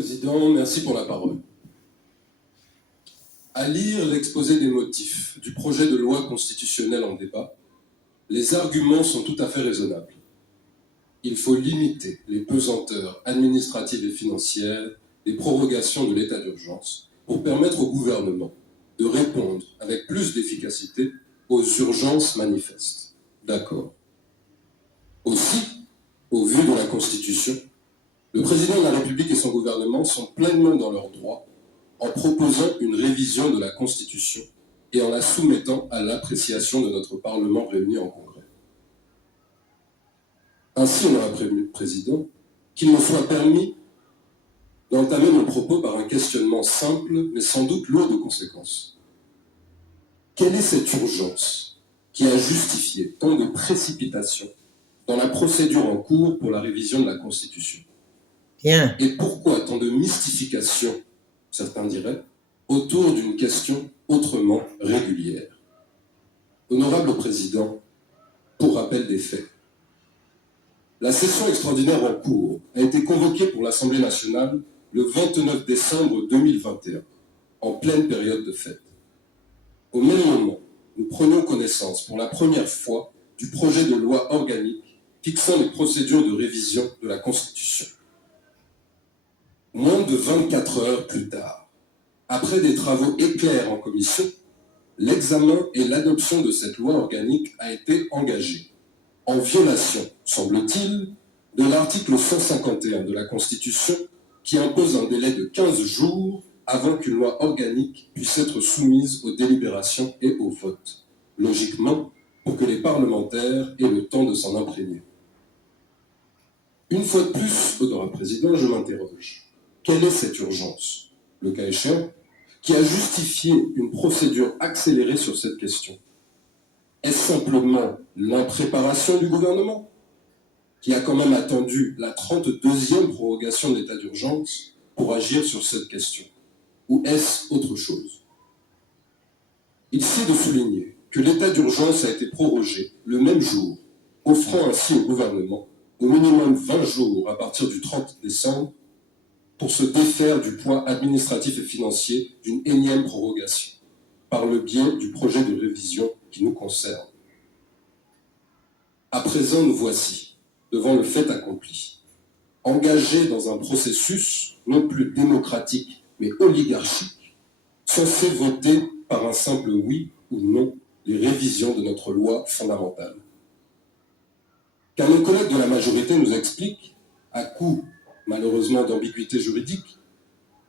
Président, merci pour la parole. À lire l'exposé des motifs du projet de loi constitutionnelle en débat, les arguments sont tout à fait raisonnables. Il faut limiter les pesanteurs administratives et financières des prorogations de l'état d'urgence pour permettre au gouvernement de répondre avec plus d'efficacité aux urgences manifestes. D'accord. Aussi, au vu de la Constitution, le président de la République et son gouvernement sont pleinement dans leurs droits en proposant une révision de la Constitution et en la soumettant à l'appréciation de notre Parlement réuni en Congrès. Ainsi, on aurait prévenu le président qu'il me soit permis d'entamer mon propos par un questionnement simple, mais sans doute lourd de conséquences. Quelle est cette urgence qui a justifié tant de précipitation dans la procédure en cours pour la révision de la Constitution ? Bien. Et pourquoi tant de mystification, certains diraient, autour d'une question autrement régulière? Honorable Président, pour rappel des faits, la session extraordinaire en cours a été convoquée pour l'Assemblée nationale le 29 décembre 2021, en pleine période de fête. Au même moment, nous prenions connaissance pour la première fois du projet de loi organique fixant les procédures de révision de la Constitution. Moins de 24 heures plus tard, après des travaux éclairs en commission, l'examen et l'adoption de cette loi organique a été engagé, en violation, semble-t-il, de l'article 151 de la Constitution qui impose un délai de 15 jours avant qu'une loi organique puisse être soumise aux délibérations et au vote, logiquement pour que les parlementaires aient le temps de s'en imprégner. Une fois de plus, honorable Président, je m'interroge. Quelle est cette urgence, le cas échéant, qui a justifié une procédure accélérée sur cette question? Est-ce simplement l'impréparation du gouvernement, qui a quand même attendu la 32e prorogation de l'état d'urgence pour agir sur cette question? Ou est-ce autre chose? Il s'est de souligner que l'état d'urgence a été prorogé le même jour, offrant ainsi au gouvernement au minimum 20 jours à partir du 30 décembre pour se défaire du poids administratif et financier d'une énième prorogation, par le biais du projet de révision qui nous concerne. À présent, nous voici devant le fait accompli, engagés dans un processus non plus démocratique, mais oligarchique, censé voter par un simple oui ou non les révisions de notre loi fondamentale. Car nos collègues de la majorité nous expliquent, à coup malheureusement d'ambiguïté juridique,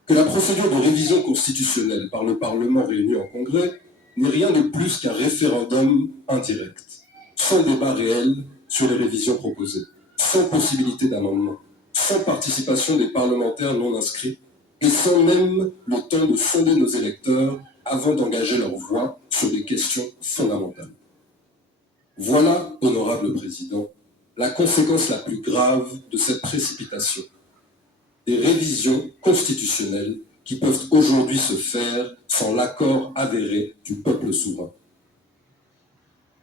que la procédure de révision constitutionnelle par le Parlement réuni en Congrès n'est rien de plus qu'un référendum indirect, sans débat réel sur les révisions proposées, sans possibilité d'amendement, sans participation des parlementaires non inscrits et sans même le temps de sonder nos électeurs avant d'engager leur voix sur des questions fondamentales. Voilà, honorable Président, la conséquence la plus grave de cette précipitation. Des révisions constitutionnelles qui peuvent aujourd'hui se faire sans l'accord avéré du peuple souverain.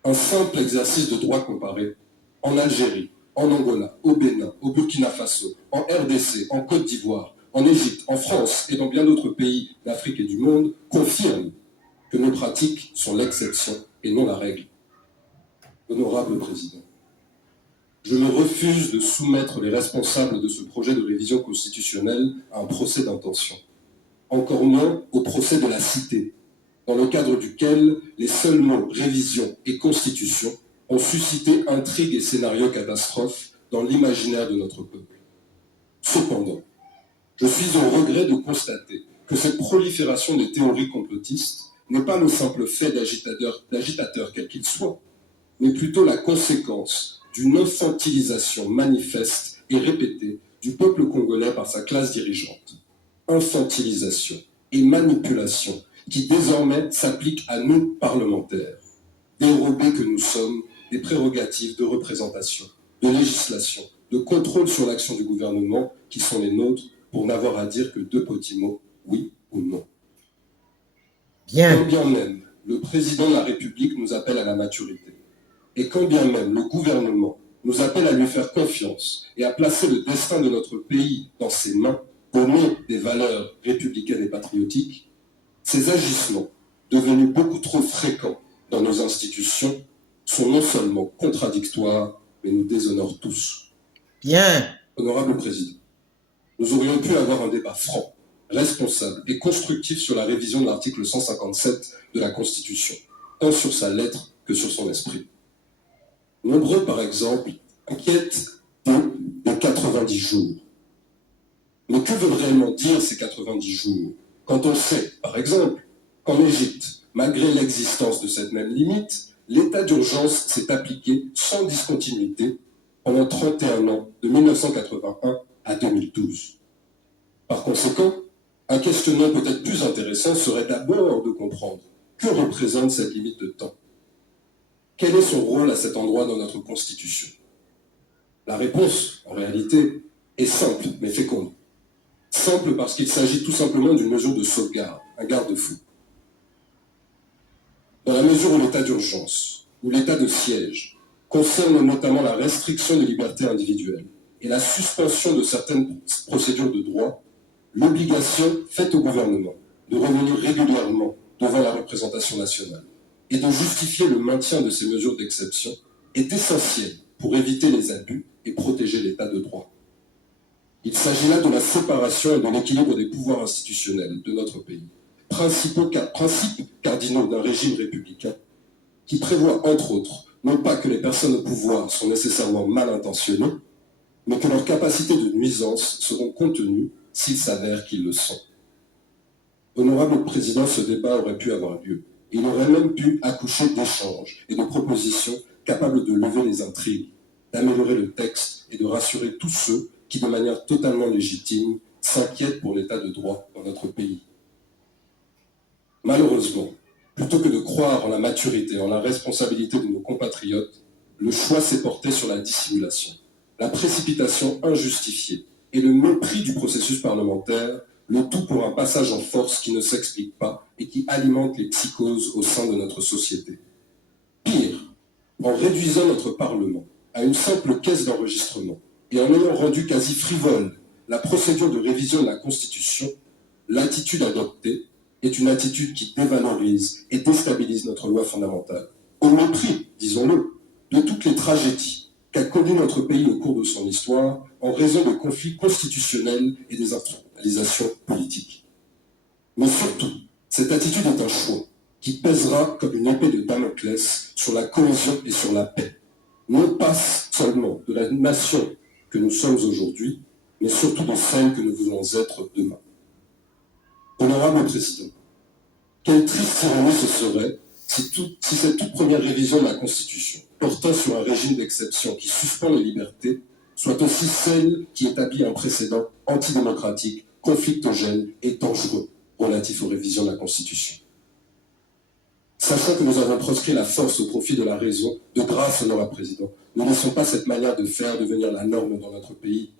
Un simple exercice de droit comparé en Algérie, en Angola, au Bénin, au Burkina Faso, en RDC, en Côte d'Ivoire, en Égypte, en France et dans bien d'autres pays d'Afrique et du monde confirme que nos pratiques sont l'exception et non la règle. Honorable Président, je me refuse de soumettre les responsables de ce projet de révision constitutionnelle à un procès d'intention, encore moins au procès de la cité, dans le cadre duquel les seuls mots révision et constitution ont suscité intrigues et scénarios catastrophes dans l'imaginaire de notre peuple. Cependant, je suis au regret de constater que cette prolifération des théories complotistes n'est pas le simple fait d'agitateurs quels qu'ils soient, mais plutôt la conséquence d'une infantilisation manifeste et répétée du peuple congolais par sa classe dirigeante. Infantilisation et manipulation qui désormais s'appliquent à nous parlementaires, dérobés que nous sommes des prérogatives de représentation, de législation, de contrôle sur l'action du gouvernement qui sont les nôtres pour n'avoir à dire que deux petits mots, oui ou non. Bien. Quand bien même le président de la République nous appelle à la maturité, et quand bien même le gouvernement nous appelle à lui faire confiance et à placer le destin de notre pays dans ses mains, donner des valeurs républicaines et patriotiques, ces agissements, devenus beaucoup trop fréquents dans nos institutions, sont non seulement contradictoires, mais nous déshonorent tous. Bien. Honorable Président, nous aurions pu avoir un débat franc, responsable et constructif sur la révision de l'article 157 de la Constitution, tant sur sa lettre que sur son esprit. Nombreux, par exemple, inquiètent des 90 jours. Mais que veulent réellement dire ces 90 jours quand on sait, par exemple, qu'en Égypte, malgré l'existence de cette même limite, l'état d'urgence s'est appliqué sans discontinuité pendant 31 ans, de 1981 à 2012. Par conséquent, un questionnement peut-être plus intéressant serait d'abord de comprendre que représente cette limite de temps. Quel est son rôle à cet endroit dans notre Constitution? La réponse, en réalité, est simple mais féconde. Simple parce qu'il s'agit tout simplement d'une mesure de sauvegarde, un garde-fou. Dans la mesure où l'état d'urgence, ou l'état de siège, concerne notamment la restriction des libertés individuelles et la suspension de certaines procédures de droit, l'obligation faite au gouvernement de revenir régulièrement devant la représentation nationale et de justifier le maintien de ces mesures d'exception est essentielle pour éviter les abus et protéger l'état de droit. Il s'agit là de la séparation et de l'équilibre des pouvoirs institutionnels de notre pays, principes cardinaux d'un régime républicain qui prévoit, entre autres, non pas que les personnes au pouvoir sont nécessairement mal intentionnées, mais que leurs capacités de nuisance seront contenues s'il s'avère qu'ils le sont. Honorable Président, ce débat aurait pu avoir lieu. Il aurait même pu accoucher d'échanges et de propositions capables de lever les intrigues, d'améliorer le texte et de rassurer tous ceux qui, de manière totalement légitime, s'inquiètent pour l'état de droit dans notre pays. Malheureusement, plutôt que de croire en la maturité, en la responsabilité de nos compatriotes, le choix s'est porté sur la dissimulation, la précipitation injustifiée et le mépris du processus parlementaire, le tout pour un passage en force qui ne s'explique pas et qui alimente les psychoses au sein de notre société. Pire, en réduisant notre Parlement à une simple caisse d'enregistrement et en ayant rendu quasi frivole la procédure de révision de la Constitution, l'attitude adoptée est une attitude qui dévalorise et déstabilise notre loi fondamentale, au mépris, disons-le, de toutes les tragédies qu'a connues notre pays au cours de son histoire en raison de conflits constitutionnels et des instrumentalisations politiques. Mais surtout, cette attitude est un choix qui pèsera comme une épée de Damoclès sur la cohésion et sur la paix, non pas seulement de la nation que nous sommes aujourd'hui, mais surtout de celle que nous voulons être demain. Honorable Président, quelle triste ironie ce serait si cette toute première révision de la Constitution, portant sur un régime d'exception qui suspend les libertés, soit aussi celle qui établit un précédent antidémocratique, conflictogène et dangereux relatif aux révisions de la Constitution. Sachant que nous avons proscrit la force au profit de la raison, de grâce, Honorable Président, ne laissons pas cette manière de faire devenir la norme dans notre pays.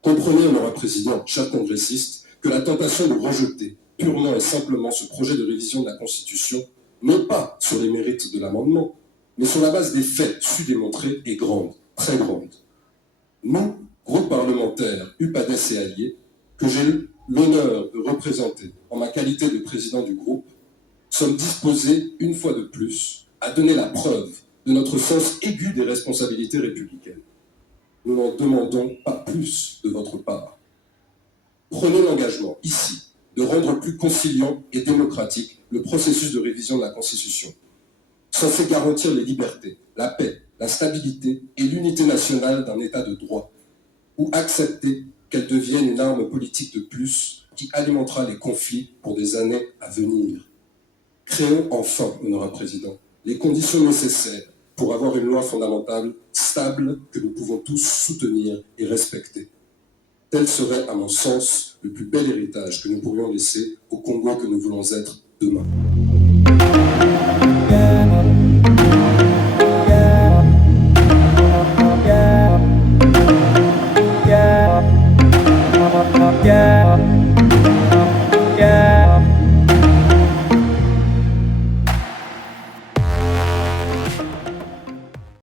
Comprenez, Honorable Président, chers congressistes, que la tentation de rejeter purement et simplement ce projet de révision de la Constitution, non pas sur les mérites de l'amendement, mais sur la base des faits su démontrés, est grande, très grande. Nous, groupe parlementaire UPADES et alliés, que j'ai l'honneur de représenter en ma qualité de président du groupe, sommes disposés, une fois de plus, à donner la preuve de notre sens aigu des responsabilités républicaines. Nous n'en demandons pas plus de votre part. Prenez l'engagement, ici, de rendre plus conciliant et démocratique le processus de révision de la Constitution, censé garantir les libertés, la paix, la stabilité et l'unité nationale d'un État de droit, ou accepter qu'elle devienne une arme politique de plus qui alimentera les conflits pour des années à venir. Créons enfin, Honorable Président, les conditions nécessaires pour avoir une loi fondamentale stable que nous pouvons tous soutenir et respecter. Tel serait, à mon sens, le plus bel héritage que nous pourrions laisser au Congo que nous voulons être demain.